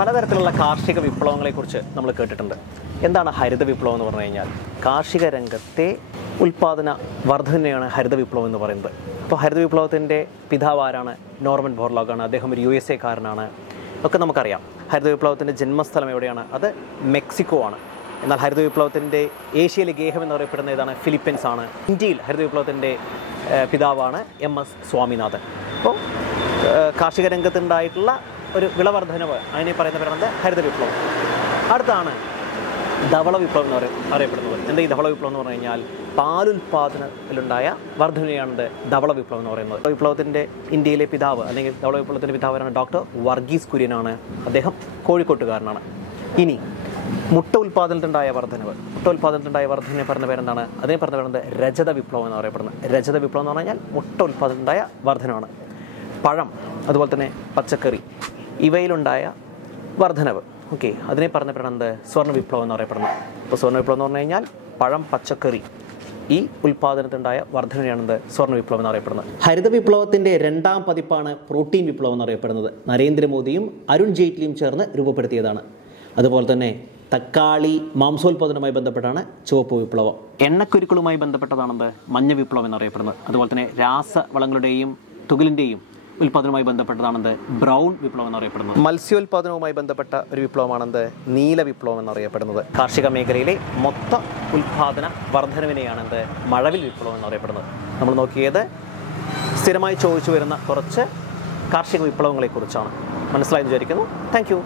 പലതരത്തിലുള്ള കാർഷിക വിപ്ലവങ്ങളെക്കുറിച്ച് നമ്മൾ കേട്ടിട്ടുണ്ട്. എന്താണ് ഹരിത വിപ്ലവം എന്ന് പറഞ്ഞു കഴിഞ്ഞാൽ? കാർഷിക രംഗത്തെ ഉൽപ്പാദന വർധനയാണ് ഹരിത വിപ്ലവം എന്ന് പറയുന്നത്. അപ്പോൾ ഹരിത വിപ്ലവത്തിൻ്റെ പിതാവ് ആരാണ്? നോർമൻ ബോർലോഗാണ്. അദ്ദേഹം ഒരു USA കാരനാണ്. ഒക്കെ നമുക്കറിയാം. ഹരിത വിപ്ലവത്തിൻ്റെ ജന്മസ്ഥലം എവിടെയാണ്? അത് മെക്സിക്കോ ആണ്. എന്നാൽ ഹരിത വിപ്ലവത്തിൻ്റെ ഏഷ്യയിലെ ഗേഹം എന്നറിയപ്പെടുന്ന ഏതാണ്? ഫിലിപ്പീൻസ് ആണ്. ഇന്ത്യയിൽ ഹരിത വിപ്ലവത്തിൻ്റെ പിതാവാണ് MS സ്വാമിനാഥൻ. അപ്പോൾ കാർഷിക രംഗത്തുണ്ടായിട്ടുള്ള ഒരു വിളവർദ്ധനവ്, അതിനെ പറയുന്ന പേരാണ് ഹരിത വിപ്ലവം. അടുത്താണ് ധവള വിപ്ലവം എന്ന് അറിയപ്പെടുന്നത്. എന്താ ഈ ധവള വിപ്ലവം എന്ന് പറഞ്ഞു കഴിഞ്ഞാൽ? പാലുൽപാദനത്തിലുണ്ടായ വർധനയാണ് ധവള വിപ്ലവം എന്ന് പറയുന്നത്. വിപ്ലവത്തിൻ്റെ ഇന്ത്യയിലെ പിതാവ് അല്ലെങ്കിൽ ധവള വിപ്ലവത്തിൻ്റെ പിതാവാണ് ഡോക്ടർ വർഗീസ് കുര്യനാണ്. അദ്ദേഹം കോഴിക്കോട്ടുകാരനാണ്. ഇനി മുട്ട ഉൽപ്പാദനത്തിലുണ്ടായ വർധനവ്. മുട്ട ഉൽപ്പാദനത്തിലുണ്ടായ വർധനയെ പറഞ്ഞ പേരെന്താണ്? അതിനെ പറഞ്ഞ പേരെന്ത്? രജത വിപ്ലവം എന്ന് അറിയപ്പെടുന്നത്. രജത വിപ്ലവം എന്ന് പറഞ്ഞു കഴിഞ്ഞാൽ മുട്ട ഉൽപ്പാദനത്തിലുണ്ടായ വർധനമാണ്. പഴം, അതുപോലെ തന്നെ പച്ചക്കറി, ഇവയിലുണ്ടായ വർധനവ്. ഓക്കെ, അതിനെ പറഞ്ഞ പേരാണ് സ്വർണ്ണ വിപ്ലവം എന്ന് അറിയപ്പെടുന്നത്. അപ്പോൾ സ്വർണ്ണ വിപ്ലവം എന്ന് പറഞ്ഞു കഴിഞ്ഞാൽ പഴം, പച്ചക്കറി, ഈ ഉൽപ്പാദനത്തിലുണ്ടായ വർധനയാണ് സ്വർണ്ണ വിപ്ലവം എന്ന് അറിയപ്പെടുന്നത്. ഹരിത വിപ്ലവത്തിൻ്റെ രണ്ടാം പതിപ്പാണ് പ്രോട്ടീൻ വിപ്ലവം എന്നറിയപ്പെടുന്നത്. നരേന്ദ്രമോദിയും അരുൺ ജെയ്റ്റ്ലിയും ചേർന്ന് രൂപപ്പെടുത്തിയതാണ്. അതുപോലെ തന്നെ തക്കാളി മാംസോൽപാദനവുമായി ബന്ധപ്പെട്ടാണ് ചുവപ്പ് വിപ്ലവം. എണ്ണക്കുരുക്കളുമായി ബന്ധപ്പെട്ടതാണെന്ത്? മഞ്ഞ വിപ്ലവം എന്നറിയപ്പെടുന്നത്. അതുപോലെ തന്നെ രാസവളങ്ങളുടെയും തുകലിൻ്റെയും ഉൽപ്പാദനവുമായി ബന്ധപ്പെട്ടതാണെന്ത്? ബ്രൗൺ വിപ്ലവം എന്നറിയപ്പെടുന്നത്. മത്സ്യോൽപാദനവുമായി ബന്ധപ്പെട്ട ഒരു വിപ്ലവമാണെന്ത്? നീല വിപ്ലവം എന്നറിയപ്പെടുന്നത്. കാർഷിക മേഖലയിലെ മൊത്ത ഉൽപാദന വർധനവിനെയാണെന്ത്? മഴവിൽ വിപ്ലവം എന്നറിയപ്പെടുന്നത്. നമ്മൾ നോക്കിയത് സ്ഥിരമായി ചോദിച്ചു വരുന്ന കുറച്ച് കാർഷിക വിപ്ലവങ്ങളെക്കുറിച്ചാണ്. മനസ്സിലായെന്ന് വിചാരിക്കുന്നു. Thank you.